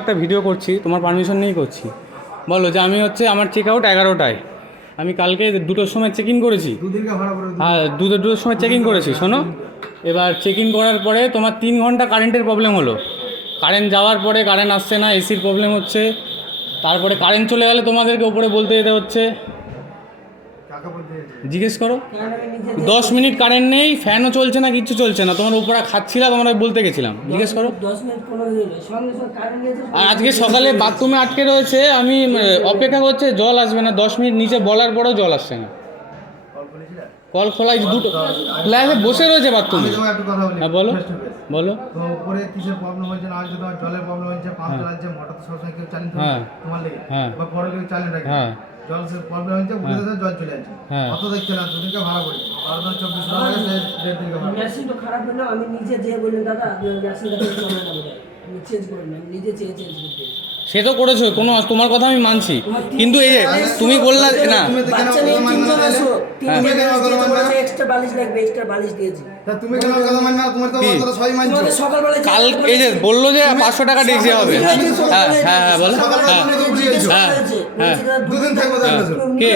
একটা ভিডিও করছি, তোমার পারমিশন নিয়েই করছি। বলো যে আমি আমার চেক আউট 11টায়, আমি কালকে 2টোর সময় চেক ইন করেছি। হ্যাঁ, 2টোর সময় চেক ইন করেছি। শোনো, এবার চেক ইন করার পরে তোমার 3 ঘন্টা কারেন্টের প্রবলেম হলো। কারেন্ট যাওয়ার পরে কারেন্ট আসছে না, এসির প্রবলেম হচ্ছে। তারপরে কারেন্ট চলে গেলে তোমাদেরকে ওপরে বলতে যেতে হচ্ছে। জিজ্ঞেস করো, 10 মিনিট কারেন্ট নেই, ফ্যানও চলছে না, কিচ্ছু চলছে না, তোমার উপরে খাচ্ছিলাম, তোমরা বলতে গেছিলাম। জিজ্ঞেস করো। আর আজকে সকালে বাথরুমে আটকে রয়েছে, আমি অপেক্ষা করছে, জল আসবে না। 10 মিনিট নিচে বলার পরেও জল আসছে না। কল খোলাই, দুটো গ্লাসে বসে রয়েছে বাথরুমে। হ্যাঁ বলো বলো। তো উপরে কিসের প্রবলেম হচ্ছে না হচ্ছে, তোমার জলের প্রবলেম হচ্ছে, পাম্প চালাচ্ছে, মোটর তো সবসময় কেউ চালিয়ে তোমার লেগে, বা বড় কেউ চালিয়ে রাখে, জল প্রবলেম হচ্ছে, উঠে জল চলে যাচ্ছে, অত দেখছে না, দুদিনকে ভাড়া করি 24 টাকা লাগে, সে 1.5 দিনকে ভাড়া। মেশিনটা খারাপ হলো, আমি নিজে যেয়ে বললাম দাদা মেশিনটা চেঞ্জ করে না, নিজে চেঞ্জ করতে। সে তো করেছো, কোনো তোমার কথা আমি মানছি, কিন্তু এই যে তুমি বললা না এক্সট্রা বালিশ লাগবে, এক্সট্রা বালিশ দিয়েছি। তুমি কেন কথা মানবে না? তোমার তো কথা সবাই মানছো। কাল এই যে বললো যে 500 টাকা দিতে হবে। হ্যাঁ হ্যাঁ হ্যাঁ বলো। হ্যাঁ দুদিন থাকবো কে?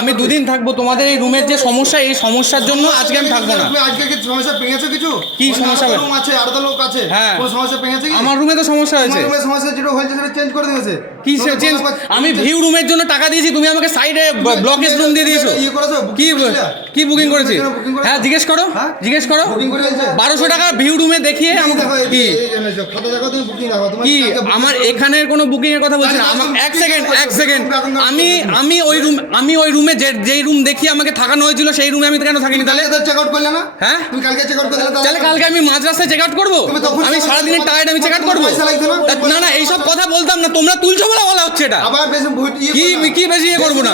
আমি 2 দিন থাকবো। তোমাদের এই রুমের যে সমস্যা, এই সমস্যার জন্য আজকে আমি থাকবো না। তুমি আজকে কি সমস্যা পেয়েছো? কিছু কি সমস্যা রুম আছে, আর তো লোক আছে, হ্যাঁ কোন সমস্যা পেয়েছে? কি আমার রুমে তো সমস্যা হয়েছে। আমার রুমে সমস্যা যেটা হয়েছে সেটা চেঞ্জ করে দিয়েছে। কি সে চেঞ্জ? আমি ভিউ রুমের জন্য টাকা দিয়েছি, তুমি আমাকে সাইডে ব্লকেজ রুম দিয়ে দিয়েছো। কি কি বুকিং করেছি? হ্যাঁ জিজ্ঞেস করো, জিজ্ঞেস করো। 1200 টাকা ভিউ রুমে দেখিয়ে আমাকে কি কি আমার এখানের কোনো বুকিং এর কথা বলছি না। আমার এক সেকেন্ড আমি ওই রুমে যেই রুম দেখিয়ে আমাকে থাকানো হয়েছিল সেই রুমে আমি কেন থাকিনি? তাহলে চেক আউট করলে না? হ্যাঁ তুমি কালকে চেক আউট করলে, তাহলে কালকে আমি মাঝ রাস্তায় চেক আউট করবো? আমি সারাদিনের টায়ার্ড, আমি চেক আউট করবো? না না, এইসব কথা বলতাম না, তোমরা তুলছো বলে বলা হচ্ছে এটা। আবার বেশি কি বেশি ইয়ে করবো না?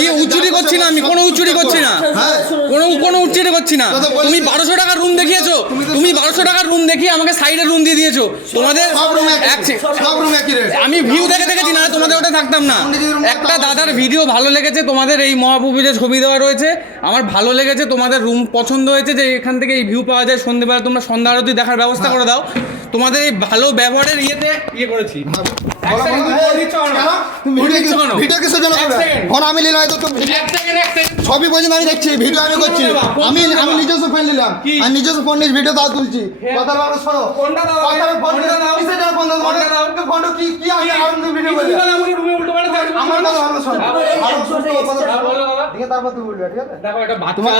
কি উচ্চুরি করছি না? আমি কোনো উচ্চুরি করছি না, কোনো উচ্চুরি করছি না। তুমি 1200 টাকার রুম দেখিয়েছো, তুমি 1200 টাকার রুম দেখিয়ে আমাকে সাইডের রুম দিয়ে দিয়েছো। তোমাদের আমি ভিউ দেখেছি না, তোমাদের ওটা থাকতাম না। একটা দাদার ভিডিও ভালো লেগেছে, তোমাদের এই মহাপ্রভু যে ছবি দেওয়া রয়েছে আমার ভালো লেগেছে, তোমাদের রুম পছন্দ হয়েছে, যে এখান থেকে এই ভিউ পাওয়া যায় সন্ধ্যেবেলা, তোমরা সন্ধ্যা আরতি দেখার ব্যবস্থা করে দাও। তোমাদের এই ভালো ব্যবহারের ইয়ে করেছি। সবই পর্যন্ত আমি দেখছি, ভিডিও আমি করছি, আমি নিজস্ব ফোন নিলাম, আমি নিজস্ব ফোন নিয়ে ভিডিও দাও তুলছি। কথা বলো, শোনো,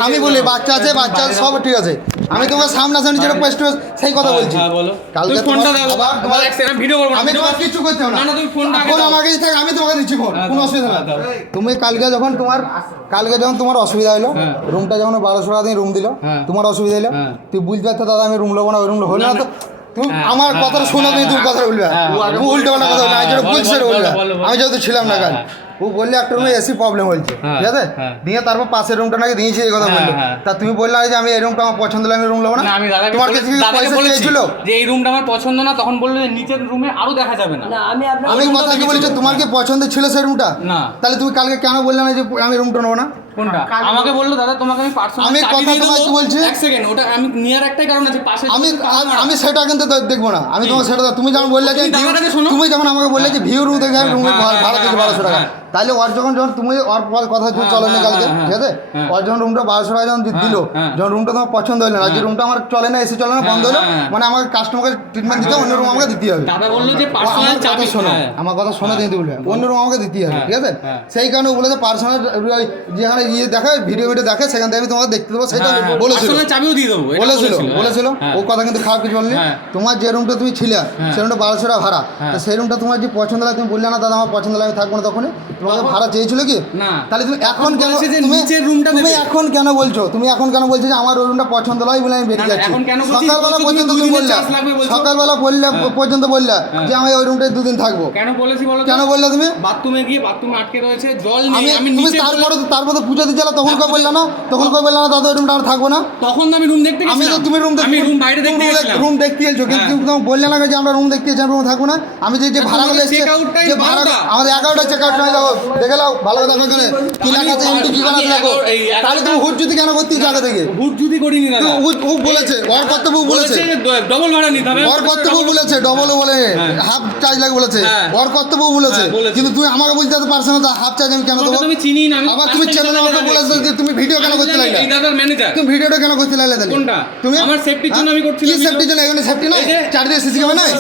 আমি বলি বাচ্চা আছে, বাচ্চা আছে, সব ঠিক আছে। আমি তোমার সামনাসামনি যেটা পোস্ট সেই কথা বলছি। কালকে আমি তোমার কিছু করতে হবে না, ফোন আমার কাছে থাকে, আমি তোমাকে দিচ্ছি ফোন, কোনো অসুবিধা না। তুমি কালকে যখন তোমার অসুবিধা হলো, রুমটা যখন 1200 টাকা দিয়ে রুম দিল, তোমার অসুবিধা হলো, তুই বুঝতে পারতো দাদা আমি রুম নেবো না, ওই রুম হলো না, তো তুমি আমার কথাটা শোনা, তুমি তোর কথা বলবে, উল্টো পাল্টা কথা বলবে, যেটা বলছি সেটা বলবে। আমি যেহেতু ছিলাম না কাল, ও বললে একটা রুমে এসি প্রবলেম হয়েছে, ঠিক আছে, দিয়ে তারপর পাশের রুমটা নাকি দিয়েছি, এই কথা বললো। তা তুমি বললে যে আমি এই রুমটা আমার পছন্দ হলো, আমি রুম নেবো না। তোমার কাছে পয়সা চেয়েছিল যে এই রুমটা আমার পছন্দ না, তখন বললো যে নিচের রুমে আরো দেখা যাবে না। আমি কথা কি বলেছি, তোমার কি পছন্দ ছিল সেই রুমটা? না। তাহলে তুমি কালকে কেন বললে না যে আমি রুমটা নেবো না? কোনটা? আমাকে বললো দাদা তোমাকে আমি পার্সোনাল আমি কথা তোমাকে বলছি, এক সেকেন্ড, ওটা আমি নেওয়ার একটাই কারণ আছে, পাশে আমি সেটা কিন্তু দেখবো না, আমি তোমার সেটা, তুমি যখন বললে যে তুমি যখন আমাকে বললে যে ভিউ রুম দেখে আমি রুমে ভাড়া দিচ্ছি 1200 টাকা, তাহলে ওর যখন তুমি ওর কথা চলে না কালকে, ঠিক আছে, ওর যখন রুমটা 1200 টাকা যখন দিল, যখন রুমটা তোমার পছন্দ হলো না, যে রুমটা আমার চলে না, এসি চলে না, বন্ধ হলো, মানে আমাকে কাস্টমারকে ট্রিটমেন্ট দিতে অন্য রুম আমাকে দিতে হবে। দাদা বললো যে পার্সোনাল চাবি শোনো, আমার কথা শোনা দিতে বলবে, অন্য রুম আমাকে দিতে হবে, ঠিক আছে। সেই কারণে বলেছে পার্সোনাল যেখানে ইয়ে দেখে ভিডিও দেখে, সেখান থেকে আমি তোমাকে দেখতে দেবো, সেটা বলেছিল, চাবিও দিয়ে দেবো বলেছিল। ও কথা কিন্তু খারাপ কিছু বলনি। তোমার যে রুমটা তুমি ছিলে, সেই রুমটা 1200 টাকা ভাড়া, তো সেই রুমটা তোমার যে পছন্দ লাগে, তুমি বললে না দাদা আমার পছন্দ লাগে, আমি থাকবো না, তখনই তোমাকে ভাড়া চেয়েছিল কি? তাহলে তুমি এখন কেন, তুমি এখন কেন বলছো, যে আমার ওই রুমটা পছন্দ নয় বলে আমি বেরিয়ে যাচ্ছি? সকালবেলা পর্যন্ত তুমি বললে, সকালবেলা পর্যন্ত বললে যে আমি ওই রুমটায় 2 দিন থাকবো। কেন বললে তুমি? বাথরুমে গিয়ে বাথরুমে আটকে রয়েছে, জল নেই, তুমি তারপরে পুজো দিতে গেলে, তখন কই বললে না দাদা ওই রুমটা আর থাকবো না? তখন আমি রুম দেখতে গেছিলাম। আমি তো তুমি রুম বাইরে দেখতে গেছিলাম, রুম দেখতে গেছো, কিন্তু তুমি বললে না যে আমরা রুম দেখতে গেছি, রুম থাকবো না। আমি যে ভাড়া গুলো এসেছে, যে ভাড়া আমাদের 11টা চেক আউট হয়ে যাবো, দেখে নাও ভালো কথা করে কি লেখা আছে এমটি কি করা আছে দেখো তাহলে তুমি হুট যদি কেন করতে জায়গা থেকে হুট যদি করিনি দাদা ও বলেছে ওর কর্তব্য বলেছে ডবল ভাড়া নিতে হবে ওর কর্তব্য বলেছে ডবলও বলে হাফ চার্জ লাগে বলেছে ওর কর্তব্য বলেছে কিন্তু তুমি আমাকে বলতে পারছো না হাফ চার্জ আমি কেন দেবো তুমি চিনি না আবার তুমি চ্যানেলে আমাকে বলেছো যে তুমি ভিডিও কেন করতে লাগলে এই দাদার ম্যানেজার তুমি ভিডিওটা কেন করতে লাগলে তাহলে কোনটা তুমি আমার সেফটির জন্য আমি করছিলাম কি সেফটির জন্য এখানে সেফটি নাই চারদিকে সিসি ক্যামেরা নাই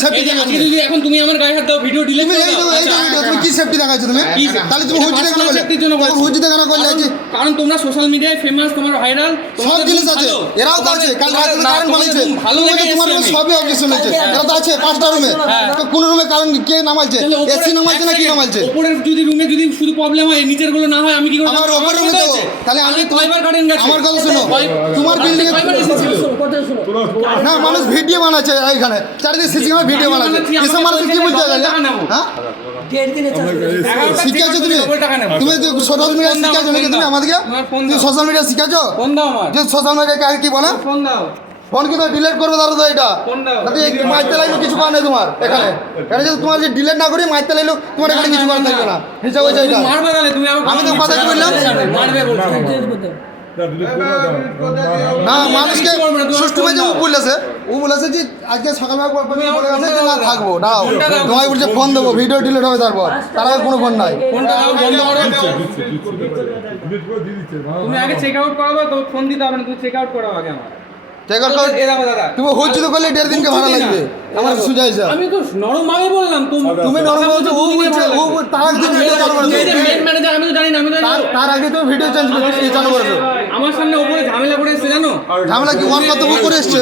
সেফটি আজকে যদি এখন তুমি আমার গায়ে হাত দাও ভিডিও ডিলিট তুমি করে এই দাও ভিডিও তুমি কি সেফটি দেখাচ্ছো তুমি তাহলে তুমি হুজ্জিতে কেন করলে সেফটির জন্য করেছি। হুজ্জিতে কেন করলে কারণ তোমরা সোশ্যাল মিডিয়ায় ফেমাস তোমার ভাইরাল সব জিনিস আছে এরাও তো আছে কাল রাতে কারেন্ট বানাইছে ভালো লাগে তোমার রুমে সবই অবজেকশন হচ্ছে এরা তো আছে 5টা রুমে তো কোন রুমে কারেন্ট কে নামাইছে এসি নামাইছে না কি নামাইছে উপরের যদি রুমে যদি শুধু প্রবলেম হয় নিচের গুলো না হয় আমি কি করব আমার ওপর রুমে তো তাহলে আমি ফাইবার কারেন্ট গেছে আমার কথা শোনো তোমার বিল্ডিং এ ফাইবার এসেছিল কথা শোনো না মানুষ ভিডিও বানাচ্ছে এইখানে চারিদিকে সিসি ক্যামেরা ভিডিও বানাচ্ছে এসব মানুষ কি বলতে গেলে হ্যাঁ দেড় দিনে চাষ করে শিখাচ্ছো তুমি তুমি সোশ্যাল মিডিয়া শিখাচ্ছো নাকি তুমি আমাদেরকে তুমি সোশ্যাল মিডিয়া শিখাচ্ছো ফোন দাও আমার যে সোশ্যাল মিডিয়া কাকে কি বলে ফোন দাও ফোন কিন্তু ডিলিট করবে দাঁড়ো তো এটা ফোন দাও মাইতে লাইলো কিছু করার নেই তোমার এখানে এখানে যদি তোমার যে ডিলিট না করি মাইতে লাইলো তোমার এখানে কিছু করার থাকবে না হিসাব হয়েছে এটা মারবে তাহলে তুমি আমি তো কথা কি বললাম মারবে বলছো চেঞ্জ করতে হবে। না মানুষকে সুষ্ঠু যে ও বলেছে যে আজকে সকালবেলা বলে গেছে যে না থাকবো দাঁড়াও তোমায় বলছে ফোন দেবো ভিডিও ডিলিট হবে তারপর তার আগে কোনো ফোন নাই ফোনটা দাও বন্ধ করো তুমি আগে চেক আউট করাবো তো ফোন দিতে হবে না তুমি চেক আউট করাও আগে আমার চেক আউট কর এ দেখো দাদা তুমি হচ্ছিত করলে 1.5 দিনকে ভাড়া লাগবে আমার সুজা হিসাব আমি তো নরম ভাবে বললাম তুমি নরম বলছো ও বলছে ও তার আগে তুমি ভিডিও চালু করেছো মেন ম্যানেজার আমি তো জানি না আমি তো জানি না। তার আগে তুমি ভিডিও চেঞ্জ করে চালু করেছো আমার সামনে উপরে ঝামেলা করে এসেছে জানো ঝামেলা কি ওয়ান কত করে এসছে